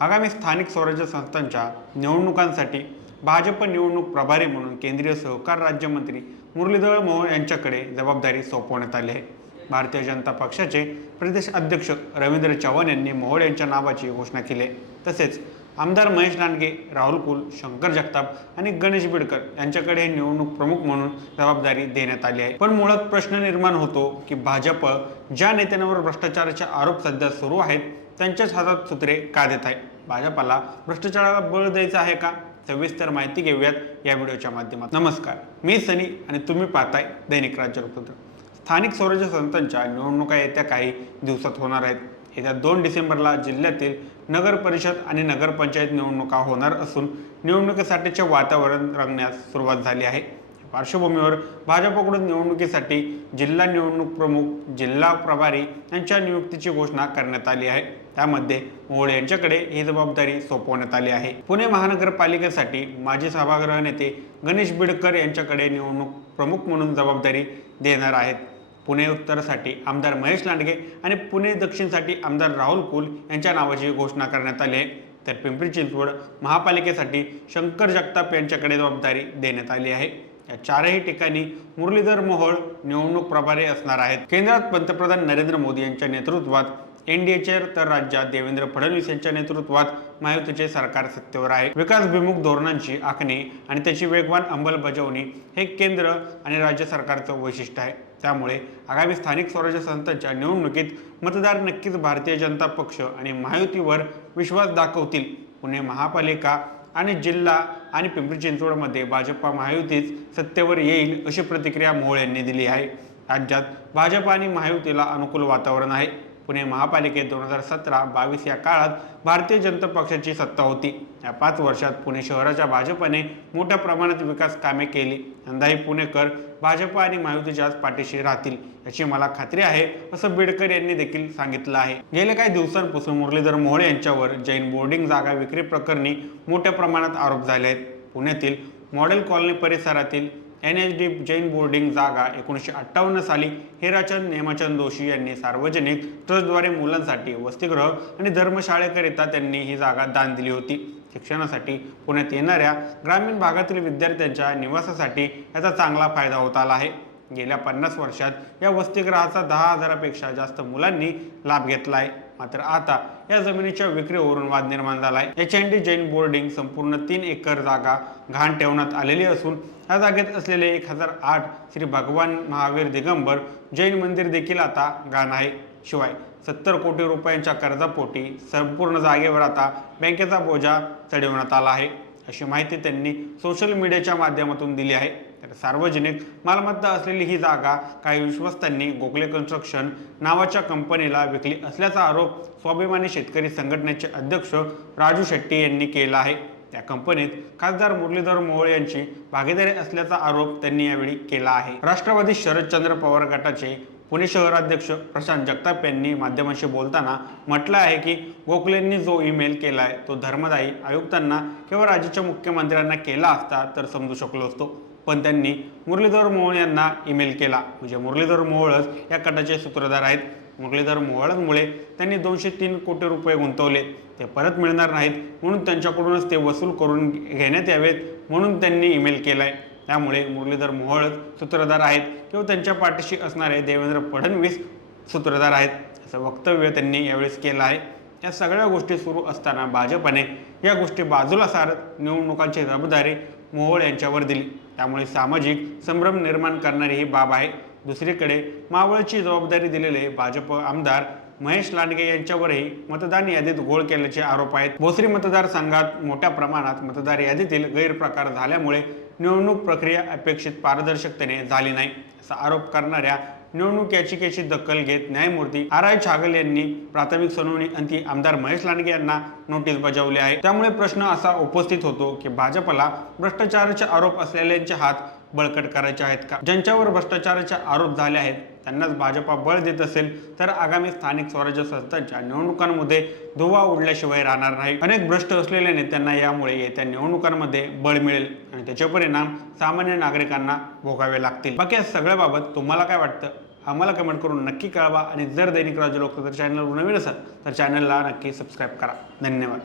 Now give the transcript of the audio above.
आगामी स्थानिक स्वराज्य संस्थांच्या निवडणुकांसाठी भाजप निवडणूक प्रभारी म्हणून केंद्रीय सहकार राज्यमंत्री मुरलीधर मोहोळ यांच्याकडे जबाबदारी सोपवण्यात आली आहे। भारतीय जनता पक्षाचे प्रदेश अध्यक्ष रवींद्र चव्हाण यांनी मोहोळ यांच्या नावाची घोषणा केली आहे। तसेच आमदार महेश लांडगे, राहुल कुल, शंकर जगताप आणि गणेश बिडकर यांच्याकडे निवडणूक प्रमुख म्हणून जबाबदारी देण्यात आली आहे। पण मुळात प्रश्न निर्माण होतो की भाजप ज्या नेत्यांवर भ्रष्टाचाराचे आरोप सध्या सुरू आहेत त्यांच्याच हातात सूत्रे का देत आहे? भाजपला भ्रष्टाचाराला बळ द्यायचं आहे का? सविस्तर माहिती घेऊयात या व्हिडिओच्या माध्यमातून। नमस्कार, मी सनी आणि तुम्ही पाहताय दैनिक राज्य वृत्तपत्र। स्थानिक स्वराज्य संस्थांच्या निवडणुका येत्या काही दिवसात होणार आहेत। येत्या 2 डिसेंबरला जिल्ह्यातील नगर परिषद आणि नगरपंचायत निवडणुका होणार असून निवडणुकीसाठीचे वातावरण रंगण्यास सुरुवात झाली आहे। पार्श्वभूमीवर भाजपकडून निवडणुकीसाठी जिल्हा निवडणूक प्रमुख, जिल्हा प्रभारी यांच्या नियुक्तीची घोषणा करण्यात आली आहे। त्यामध्ये मोहोळ यांच्याकडे ही जबाबदारी सोपवण्यात आली आहे। पुणे महानगरपालिकेसाठी माजी सभागृह नेते गणेश बिडकर यांच्याकडे निवडणूक प्रमुख म्हणून जबाबदारी देणार आहेत। पुणे उत्तरसाठी आमदार महेश लांडगे आणि पुणे दक्षिणसाठी आमदार राहुल कुल यांच्या नावाची घोषणा करण्यात आली आहे। तर पिंपरी चिंचवड महापालिकेसाठी शंकर जगताप यांच्याकडे जबाबदारी देण्यात आली आहे। या चारही ठिकाणी मुरलीधर मोहोळ निवडणूक प्रभारी असणार आहेत। केंद्रात पंतप्रधान नरेंद्र मोदी यांच्या नेतृत्वात एनडीएचे तर राज्यात देवेंद्र फडणवीस यांच्या नेतृत्वात महायुतीचे सरकार सत्तेवर आहे। विकासभिमुख धोरणांची आखणी आणि त्याची वेगवान अंमलबजावणी हे केंद्र आणि राज्य सरकारचं वैशिष्ट्य आहे। त्यामुळे आगामी स्थानिक स्वराज्य संस्थांच्या निवडणुकीत मतदार नक्कीच भारतीय जनता पक्ष आणि महायुतीवर विश्वास दाखवतील। पुणे महापालिका आणि जिल्हा आणि पिंपरी चिंचवडमध्ये भाजप महायुतीच सत्तेवर येईल अशी प्रतिक्रिया मोहोळ यांनी दिली आहे। राज्यात भाजप आणि महायुतीला अनुकूल वातावरण आहे। पुणे महापालिकेत 2017-22 या काळात भारतीय जनता पक्षाची सत्ता होती। या 5 वर्षात पुणे शहराच्या भाजपने मोठ्या प्रमाणात विकास कामे केली। यंदाही पुणेकर भाजप आणि महायुतीच्याच पाठीशी राहतील याची मला खात्री आहे, असं बिडकर यांनी देखील सांगितलं आहे। गेल्या काही दिवसांपासून मुरलीधर मोहोळ यांच्यावर जैन बोर्डिंग जागा विक्री प्रकरणी मोठ्या प्रमाणात आरोप झाले आहेत। पुण्यातील मॉडेल कॉलनी परिसरातील NHD जैन बोर्डिंग जागा 1958 साली हिराचंद नेमाचंद दोशी यांनी सार्वजनिक ट्रस्टद्वारे मुलांसाठी वसतिगृह आणि धर्मशाळेकरिता त्यांनी ही जागा दान दिली होती। शिक्षणासाठी पुण्यात येणाऱ्या ग्रामीण भागातील विद्यार्थ्यांच्या निवासासाठी याचा चांगला फायदा होत आला आहे। गेल्या 50 वर्षात या वसतिगृहाचा 10,000पेक्षा जास्त मुलांनी लाभ घेतला आहे। मात्र आता या जमिनीच्या विक्रीवरून वाद निर्माण झाला आहे। HND जैन बोर्डिंग संपूर्ण 3 एकर जागा घाण ठेवण्यात आलेली असून या जागेत असलेले 1008 श्री भगवान महावीर दिगंबर जैन मंदिर देखील आता घाण आहे। शिवाय 70 कोटी रुपयांच्या कर्जापोटी संपूर्ण जागेवर आता बँकेचा बोजा चढवण्यात आला आहे, अशी माहिती त्यांनी सोशल मीडियाच्या माध्यमातून दिली आहे। तर सार्वजनिक मालमत्ता असलेली ही जागा काही विश्वस्तांनी गोखले कन्स्ट्रक्शन नावाच्या कंपनीला विकली असल्याचा आरोप स्वाभिमानी शेतकरी संघटनेचे अध्यक्ष राजू शेट्टी यांनी केला आहे। त्या कंपनीत खासदार मुरलीधर मोहोळ यांची भागीदारी असल्याचा आरोप त्यांनी यावेळी केला आहे। राष्ट्रवादी शरदचंद्र पवार गटाचे पुणे शहराध्यक्ष प्रशांत जगताप यांनी माध्यमांशी बोलताना म्हटलं आहे की गोखलेंनी जो ईमेल केलाय तो धर्मदायी आयुक्तांना किंवा राज्याच्या मुख्यमंत्र्यांना केला असता तर समजू शकलो असतो, पण त्यांनी मुरलीधर मोहोळ यांना ईमेल केला। म्हणजे मुरलीधर मोहोळच या कटाचे सूत्रधार आहेत। मुरलीधर मोहोळांमुळे त्यांनी 203 कोटी रुपये गुंतवले, ते परत मिळणार नाहीत म्हणून त्यांच्याकडूनच ते वसूल करून घेण्यात यावेत म्हणून त्यांनी ईमेल केलाय। त्यामुळे मुरलीधर मोहोळच सूत्रधार आहेत किंवा त्यांच्या पाठीशी असणारे देवेंद्र फडणवीस सूत्रधार आहेत, असं वक्तव्य त्यांनी यावेळेस केलं आहे। या सगळ्या गोष्टी सुरू असताना भाजपने या गोष्टी बाजूला सारत निवडणुकांची जबाबदारी मोहोळ यांच्यावर दिली। त्यामुळे सामाजिक संभ्रम निर्माण करणारी ही बाब आहे। दुसरीकडे मावळची जबाबदारी दिलेले भाजप आमदार महेश लांडगे यांच्यावरही मतदान यादीत घोळ केल्याचे आरोप आहेत। भोसरी मतदारसंघात मोठ्या प्रमाणात मतदार यादीतील गैरप्रकार झाल्यामुळे निवडणूक प्रक्रिया अपेक्षित पारदर्शकतेने झाली नाही, असा आरोप करणाऱ्या निवडणूक याचिकेची दखल घेत न्यायमूर्ती RI छागल यांनी प्राथमिक सुनावणी अंती आमदार महेश लांडगे यांना नोटीस बजावली आहे। त्यामुळे प्रश्न असा उपस्थित होतो की भाजपला भ्रष्टाचाराचे आरोप असलेल्यांचे हात बळकट करायचे आहेत का? ज्यांच्यावर भ्रष्टाचाराचे आरोप झाले आहेत त्यांनाच भाजपा बळ देत असेल तर आगामी स्थानिक स्वराज्य संस्थांच्या निवडणुकांमध्ये धुव्वा उडल्याशिवाय राहणार नाही। अनेक भ्रष्ट असलेल्या नेत्यांना यामुळे येत्या निवडणुकांमध्ये बळ मिळेल आणि त्याचे परिणाम सामान्य नागरिकांना भोगावे लागतील। बाकी या सगळ्याबाबत तुम्हाला काय वाटतं? आम्हाला कमेंट करून नक्की कळवा आणि जर दैनिक राज्य लोकतंत्र चॅनलवर नवीन असाल तर चॅनलला नक्की सबस्क्राइब करा। धन्यवाद।